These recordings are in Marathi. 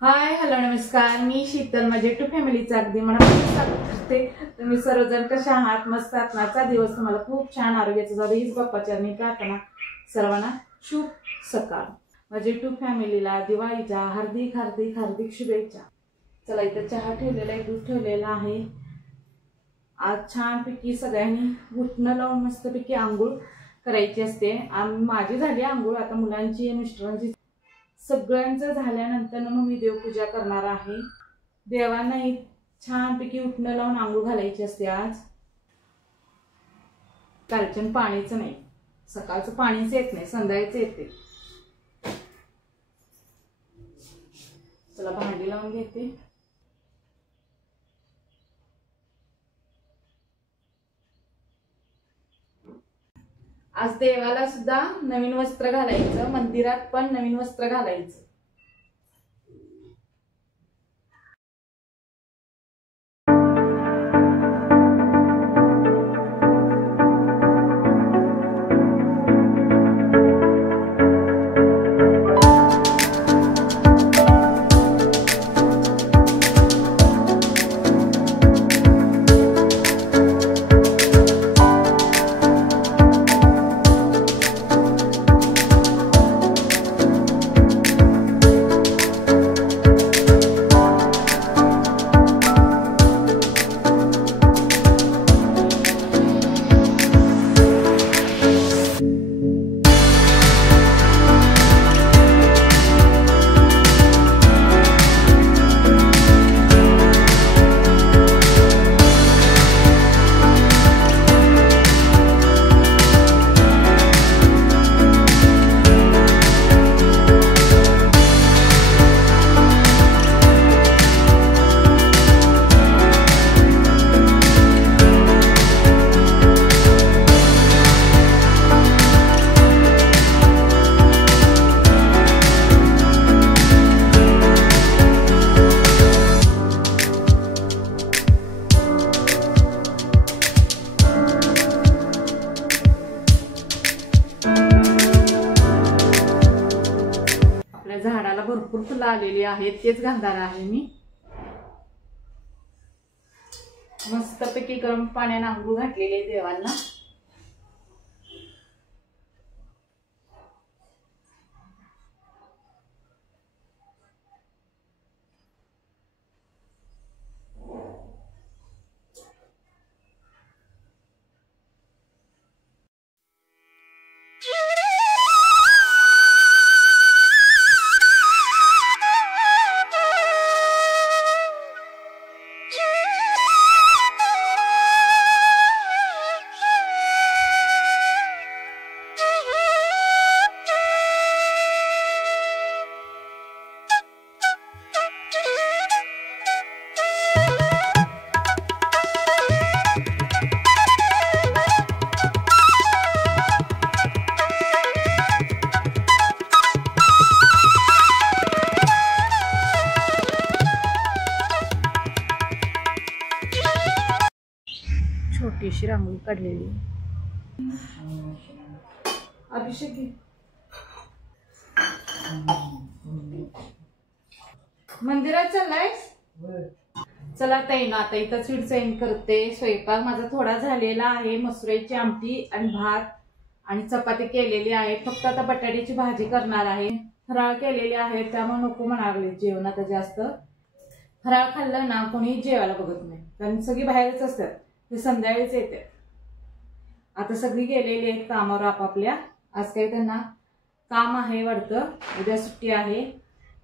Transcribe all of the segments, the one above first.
हाय हॅलो नमस्कार, मी शीतल माझे टू फॅमिलीचा अगदी मनापासून स्वागत करते। तुम्ही सर्वजण कशा आहात? मस्त आहात? आजचा दिवस तुम्हाला खूप छान आरोग्याचा जाऊ हीच बाप्पाच्या मी प्रार्थना। सर्वांना शुभ सकाळ। माझे टू फॅमिलीला दिवाळीच्या हार्दिक हार्दिक हार्दिक शुभेच्छा। चला इथे चहा ठेवलेला आहे, दूध ठेवलेला आहे। आज छानपैकी सगळ्यांनी उठणं लावून मस्तपैकी आंघोळ करायची असते। माझी झाली आंघोळ, आता मुलांची मिस्टरांची सगळ्यांचं झाल्यानंतर मग मी देवपूजा करणार आहे। देवांनाही छानपैकी उठणं लावून आंघोळ घालायची असते। आज कालचं पाणीच नाही, सकाळचं पाणीच येत नाही, संध्याकाळचं येते। चला भांडी लावून घेते। आज देवाला सुद्धा नवीन वस्त्र घालायचं, मंदिरात पण नवीन वस्त्र घालायचं। झाडाला भरपूर फुलं आलेली आहेत, तेच घालणार आहे मी। मस्तपैकी गरम पाण्याने आंघोळ घातलेली आहे देवांना। छोटीशी रांगोळी काढलेली। अभिषेक मंदिरात चाललाय? चला ताई ना, आता इथं स्वीट सेंड करते। स्वयंपाक माझा थोडा झालेला आहे। मसुराची आमटी आणि भात आणि चपाती केलेली आहे। फक्त आता बटाट्याची भाजी करणार आहे। फराळ केलेली आहे, त्यामुळे नको म्हणाले जेवण आता जास्त। फराळ खाल्लं ना कोणी जेवायला बघत नाही, कारण सगळी बाहेरच असतात, ते संध्याकाळीच येते। आता सगळी गेलेली आहेत कामावर आपापल्या। आज काही त्यांना काम आहे वाटतं, उद्या सुट्टी आहे।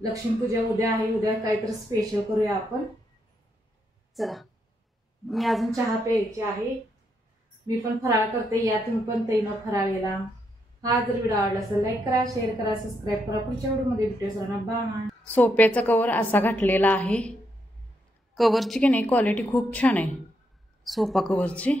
लक्ष्मीपूजा उद्या आहे, उद्या काहीतरी स्पेशल करूया आपण। चला मी अजून चहा प्यायची आहे। मी पण फराळ करते, या तुम्ही पण तैनं फराळेला। हा जर व्हिडिओ आवडला असेल लाईक करा, शेअर करा, सबस्क्राईब करा। पुढच्या व्हिडिओमध्ये भेटूया सर्वांना, बाय। सोफ्याचा कवर असा घातलेला आहे। कवरची की नाही क्वालिटी खूप छान आहे सोफा कवरची।